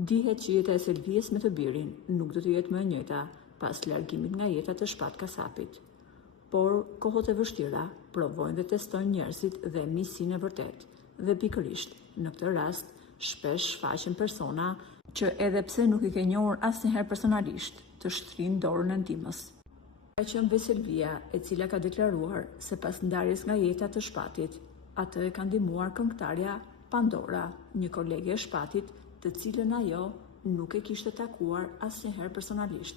Dihet që jeta e Selvijes me të birin nuk do të jetë më e njëjta pas largimit nga jeta të shpat kasapit. Por kohët e vështira provojnë dhe testojnë njerëzit dhe miqësinë e vërtet, dhe pikërisht në këtë rast shpesh shfaqen persona që edhe pse nuk i ke njohur asnjëherë personalisht, të shtrinë dorën e ndihmës. Ka qenë Selvia e cila ka deklaruar se pas ndarjes nga jeta të shpatit, atë e ka ndihmuar këngëtarja Pandora, një kolege e shpatit, të cilën ajo nuk e kishte takuar asnjëherë personalisht.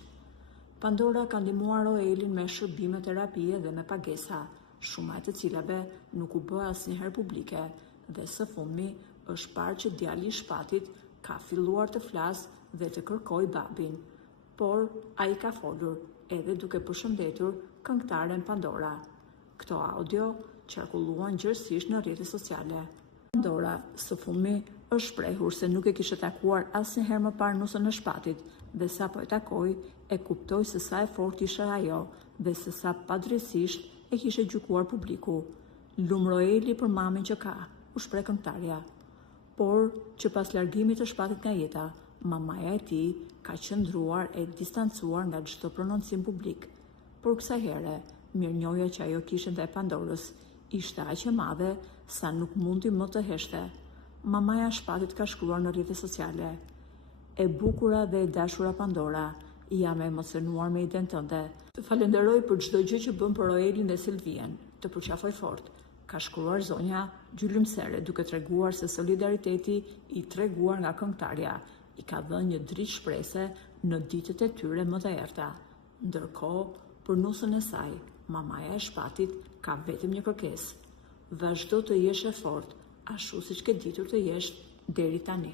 Pandora ka ndihmuar Roelin me shërbime terapie dhe me pagesa, shuma e të cilave nuk u bë asnjëherë publike, dhe së fundmi është parë që djali i shpatit ka filluar të flasë dhe të kërkojë babin, por ai ka folur edhe duke përshëndetur këngëtaren Pandora. Këto audio qarkulluan gjërësisht në rrjetet sociale. Pandora së fundmi është shprehur se nuk e kishte takuar asnjëherë më parë nusën e shpatit, dhe sa po e takoi, e kuptoi se sa e fortë ishte ajo dhe se sa padrejtisht e kishte gjykuar publiku. Lum Roeli për mamin që ka, u shpreh këngëtarja. Por që pas largimit të shpatit nga jeta, mamaja e tij ka qëndruar e distancuar nga çdo prononcim publik. Por kësaj here, mirënjohja që ajo kishte ndaj Pandorës ishte aq e madhe sa nuk mundi më të heshte. Mamaja e shpatit ka shkruar në rrjetet sociale: "E bukura dhe e dashura Pandora, jam e emocionuar me idenë tënde. Të falenderoj për çdo gjë që bën për Roelin dhe Selvien, të përqafoj fort", ka shkruar zonja gjylmësere, duke treguar se solidariteti i treguar nga këngëtarja i ka dhënë një dritë shprese në ditët e tyre më të errta. Ndërkohë, për nusën e saj, mamaja e shpatit ka vetëm një kërkesë: vazhdo të jesh e fortë, ashtu siç ke ditur të jesh deri tani.